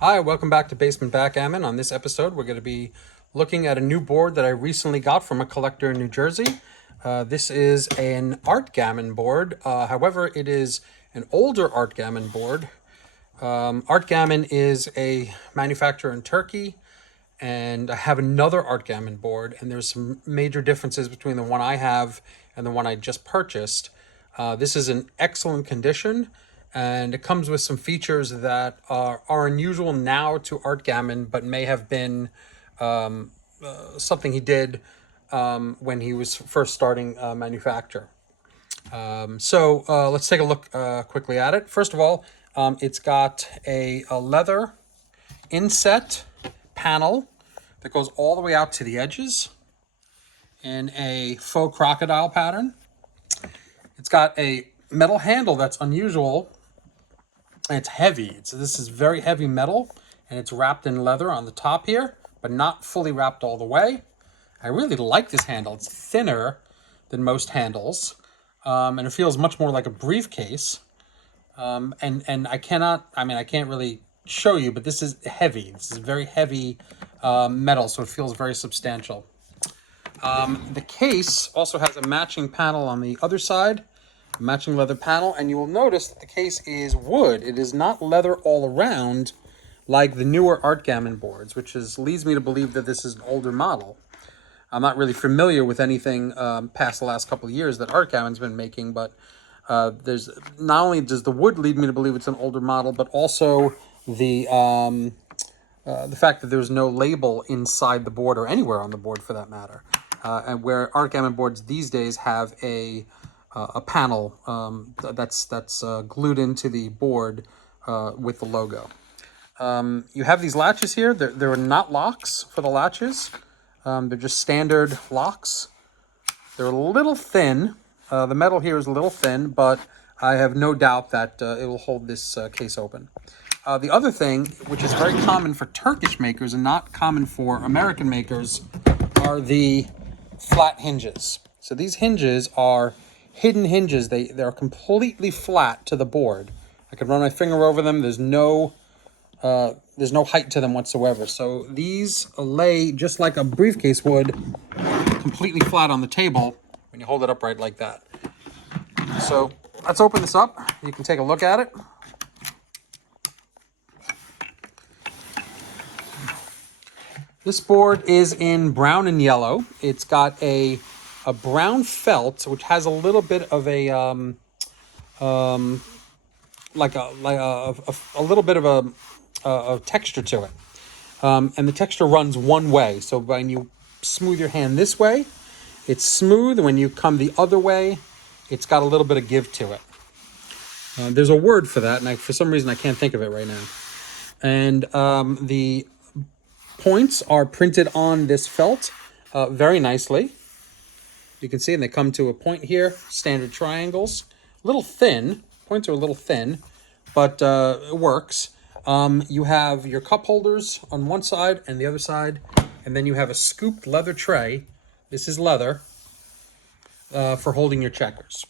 Hi, welcome back to Basement Backgammon. On this episode, we're going to be looking at a new board that I recently got from a collector in New Jersey. This is an ArtGammon board. However, it is an older ArtGammon board. ArtGammon is a manufacturer in Turkey, and I have another ArtGammon board, and there's some major differences between the one I have and the one I just purchased. This is in excellent condition, and it comes with some features that are unusual now to ArtGammon, but may have been something he did when he was first starting manufacture. So let's take a look quickly at it. First of all, it's got a leather inset panel that goes all the way out to the edges in a faux crocodile pattern. It's got a metal handle that's unusual, and it's heavy. This is very heavy metal, and it's wrapped in leather on the top here, but not fully wrapped all the way. I really like this handle. It's thinner than most handles, and it feels much more like a briefcase. And I can't really show you, but this is heavy. This is very heavy metal, so it feels very substantial. The case also has a matching panel on the other side, a matching leather panel, and you will notice that the case is wood. It is not leather all around like the newer ArtGammon boards, which leads me to believe that this is an older model. I'm not really familiar with anything past the last couple of years that ArtGammon's been making, but there's not only does the wood lead me to believe it's an older model, but also the fact that there's no label inside the board or anywhere on the board for that matter. And where ArtGammon boards these days have a panel that's glued into the board with the logo. You have these latches here. There are not locks for the latches. They're just standard locks. They're a little thin. The metal here is a little thin, but I have no doubt that it will hold this case open. The other thing, which is very common for Turkish makers and not common for American makers, are the flat hinges. So these hinges are hidden hinges. They're completely flat to the board. I can run my finger over them. There's no height to them whatsoever. So these lay just like a briefcase would, completely flat on the table when you hold it upright like that. So let's open this up. You can take a look at it. This board is in brown and yellow. It's got a brown felt, which has a little bit of a little bit of a texture to it, and the texture runs one way. So when you smooth your hand this way, it's smooth, and when you come the other way, it's got a little bit of give to it. There's a word for that, and for some reason I can't think of it right now. And the points are printed on this felt very nicely. You can see, and they come to a point here, standard triangles. A little thin. Points are a little thin, but it works. You have your cup holders on one side and the other side, and then you have a scooped leather tray. This is leather for holding your checkers.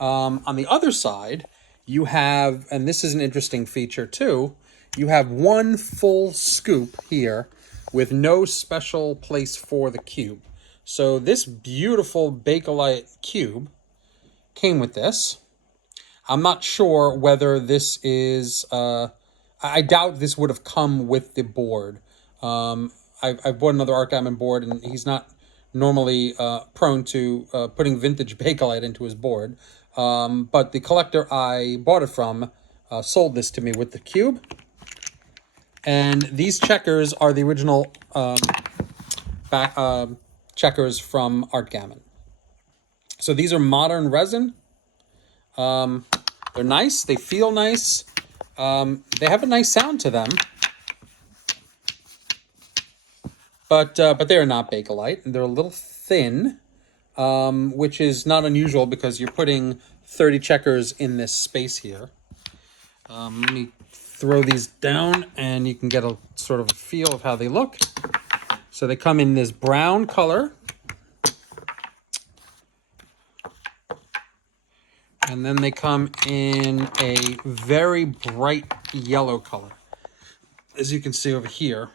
On the other side, you have, and this is an interesting feature too, you have one full scoop here with no special place for the cube. So this beautiful Bakelite cube came with this. I'm not sure whether this is, I doubt this would have come with the board. I've bought another ArtGammon board, and he's not normally prone to putting vintage Bakelite into his board. But the collector I bought it from sold this to me with the cube. And these checkers are the original checkers from ArtGammon. So these are modern resin. They're nice. They feel nice. They have a nice sound to them. But they are not Bakelite. They're a little thin, which is not unusual because you're putting 30 checkers in this space here. Let me throw these down, and you can get a sort of a feel of how they look. So they come in this brown color. And then they come in a very bright yellow color. as you can see over here,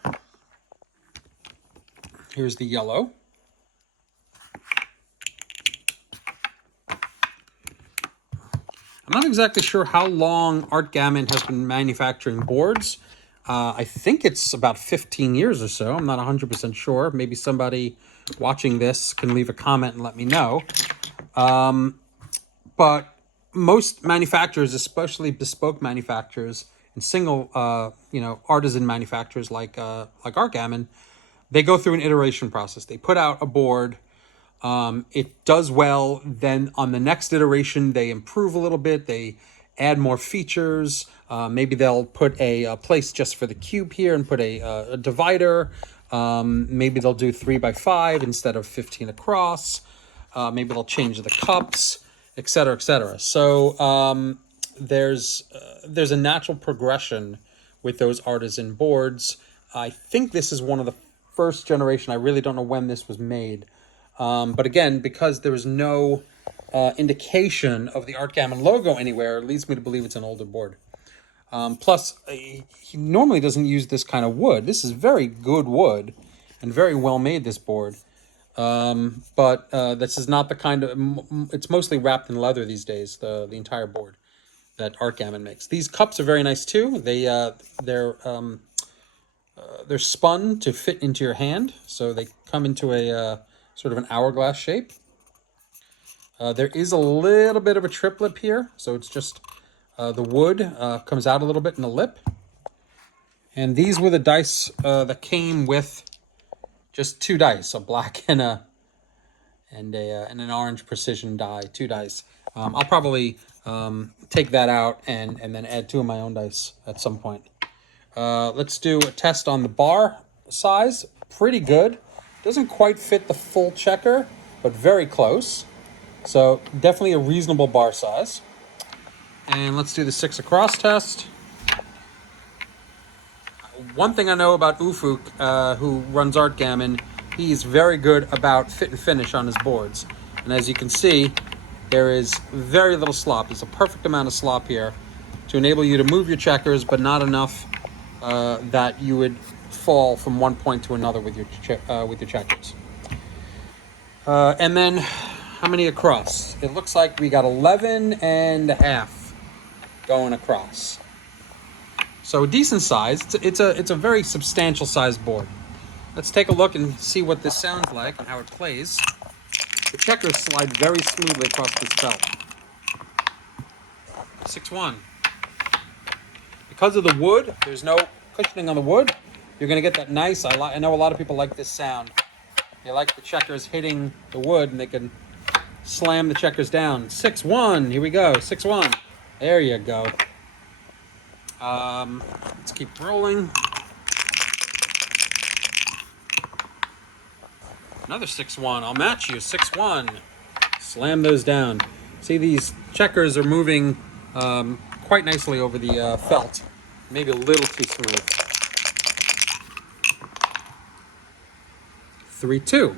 here's the yellow. I'm not exactly sure how long ArtGammon has been manufacturing boards. I think it's about 15 years or so. I'm not 100% sure. Maybe somebody watching this can leave a comment and let me know. But most manufacturers, especially bespoke manufacturers and single, artisan manufacturers like ArtGammon, they go through an iteration process. They put out a board. It does well. Then on the next iteration, they improve a little bit. They add more features. Maybe they'll put a place just for the cube here and put a divider. Maybe they'll do 3x5 instead of 15 across. Maybe they'll change the cups, et cetera, et cetera. So there's a natural progression with those artisan boards. I think this is one of the first generation. I really don't know when this was made. But again, because there is no indication of the ArtGammon logo anywhere, it leads me to believe it's an older board. Plus, he normally doesn't use this kind of wood. This is very good wood and very well made, this board. But this is not the kind of... It's mostly wrapped in leather these days, the entire board that ArtGammon makes. These cups are very nice too. They're spun to fit into your hand, so they come into a sort of an hourglass shape. There is a little bit of a trip lip here, so it's just the wood comes out a little bit in the lip. And these were the dice that came with just 2 dice, a black and an orange precision die, 2 dice. I'll probably take that out and then add 2 of my own dice at some point. Let's do a test on the bar size. Pretty good. Doesn't quite fit the full checker, but very close. So definitely a reasonable bar size. And let's do the 6 across test. One thing I know about Ufuk, who runs ArtGammon, he's very good about fit and finish on his boards. And as you can see, there is very little slop. There's a perfect amount of slop here to enable you to move your checkers, but not enough that you would fall from one point to another with your checkers. And then how many across? It looks like we got 11 and a half going across. So decent size. It's a very substantial sized board. Let's take a look and see what this sounds like and how it plays. The checkers slide very smoothly across this belt. 6-1. Because of the wood, there's no cushioning on the wood. You're going to get that nice, I know a lot of people like this sound. They like the checkers hitting the wood and they can slam the checkers down. 6-1, here we go, 6-1. There you go. Let's keep rolling. Another 6-1, I'll match you, 6-1. Slam those down. See, these checkers are moving quite nicely over the felt. Maybe a little too smooth. 3-2.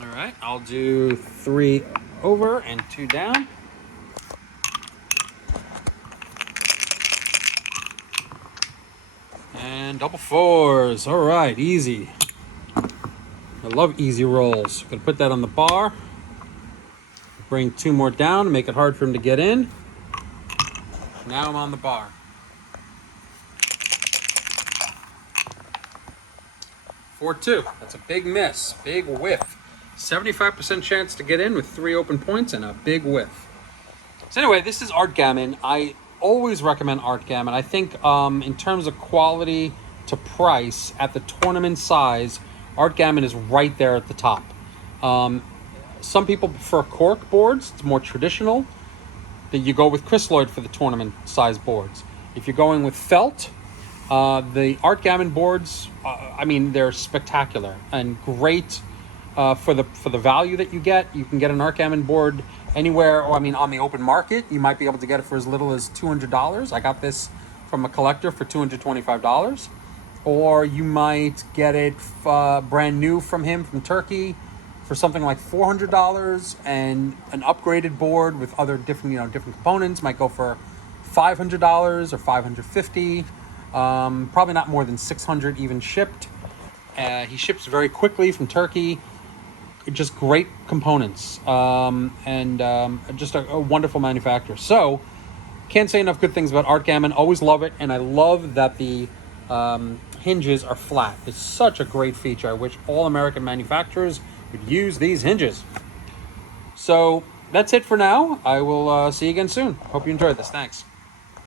All right, I'll do 3 over and 2 down. And double 4s. All right, easy. I love easy rolls. I'm gonna put that on the bar. Bring 2 more down, make it hard for him to get in. Now I'm on the bar. 4-2. That's a big miss, big whiff. 75% chance to get in with 3 open points and a big whiff. So anyway, this is ArtGammon. I always recommend ArtGammon. I think in terms of quality to price at the tournament size, ArtGammon is right there at the top. Some people prefer cork boards. It's more traditional. That you go with crystalloid for the tournament size boards. If you're going with felt, the ArtGammon boards, I mean, they're spectacular and great for the value that you get. You can get an ArtGammon board anywhere, or I mean, on the open market, you might be able to get it for as little as $200. I got this from a collector for $225. Or you might get it brand new from him from Turkey for something like $400, and an upgraded board with other different components might go for $500 or $550. Probably not more than 600 even shipped. He ships very quickly from Turkey. Just great components, and just a wonderful manufacturer. So, can't say enough good things about ArtGammon. Always love it, and I love that the hinges are flat. It's such a great feature. I wish all American manufacturers would use these hinges. So, that's it for now. I will see you again soon. Hope you enjoyed this. Thanks.